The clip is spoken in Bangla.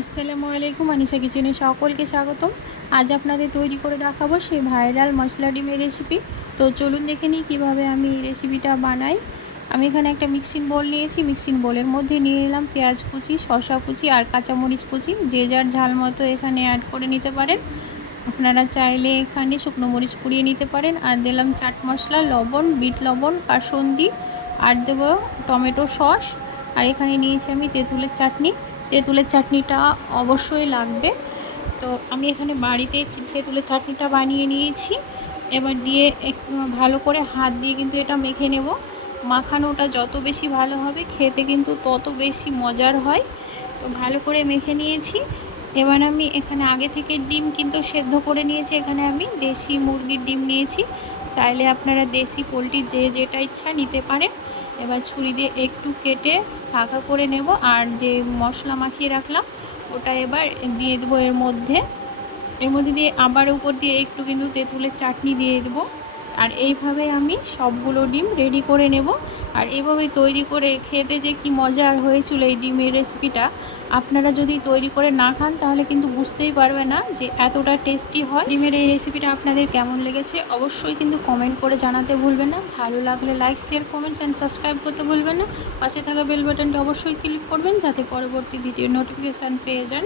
আসসালামু আলাইকুম, আনিশা কিচেনে সকলকে স্বাগতম। আজ আপনাদের তৈরি করে দেখাবো সেই ভাইরাল মশলা ডিমের রেসিপি তো চলুন দেখে নিই কীভাবে আমি এই রেসিপিটা বানাই। আমি এখানে একটা মিক্সিং বোল নিয়েছি। মিক্সিং বোলের মধ্যে নিয়ে নিলাম পেঁয়াজ কুচি, শসা কুচি আর কাঁচামরিচ কুচি। যে যার ঝাল মতো এখানে অ্যাড করে নিতে পারেন। আপনারা চাইলে এখানে শুকনো মরিচ পুড়িয়ে নিতে পারেন। আর দিলাম চাট মশলা, লবণ, বিট লবণ, কাসন্দি। আর দেবো টমেটো সস। আর এখানে নিয়েছি আমি তেঁতুলের চাটনি। তেঁতুলের চাটনিটা অবশ্যই লাগবে। তো আমি এখানে বাড়িতে তেঁতুলের চাটনিটা বানিয়ে নিয়েছি। এবার দিয়ে ভালো করে হাত দিয়ে কিন্তু এটা মেখে নেব। মাখানোটা যত বেশি ভালো হবে, খেতে কিন্তু তত বেশি মজার হয়। তো ভালো করে মেখে নিয়েছি। এবার আমি এখানে আগে থেকে ডিম কিন্তু সেদ্ধ করে নিয়েছি। এখানে আমি দেশি মুরগির ডিম নিয়েছি। চাইলে আপনারা দেশি পোলট্রি যে যেটা ইচ্ছা নিতে পারেন। এবার ছুরি দিয়ে একটু কেটে ফাঁকা করে নেব আর যে মশলা মাখিয়ে রাখলাম, ওটা এবার দিয়ে দেবো এর মধ্যে। এর মধ্যে দিয়ে আবার উপর দিয়ে একটু কিন্তু তেঁতুলের চাটনি দিয়ে দেবো। আর এইভাবে আমি সবগুলো ডিম রেডি করে নেব। আর এইভাবে তৈরি করে খেতে যে কি মজার হয়েছিল এই ডিমের রেসিপিটা আপনারা যদি তৈরি করে না খান তাহলে কিন্তু বুঝতেই পারবে না যে এতটা টেস্টি হয়। ডিমের এই রেসিপিটা আপনাদের কেমন লেগেছে অবশ্যই কিন্তু কমেন্ট করে জানাতে ভুলবেন না। ভালো লাগলে like share comments and subscribe করতে ভুলবেন না। পাশে থাকা বেল বাটনটি অবশ্যই ক্লিক করবেন যাতে পরবর্তী ভিডিও নোটিফিকেশান পেয়ে যান।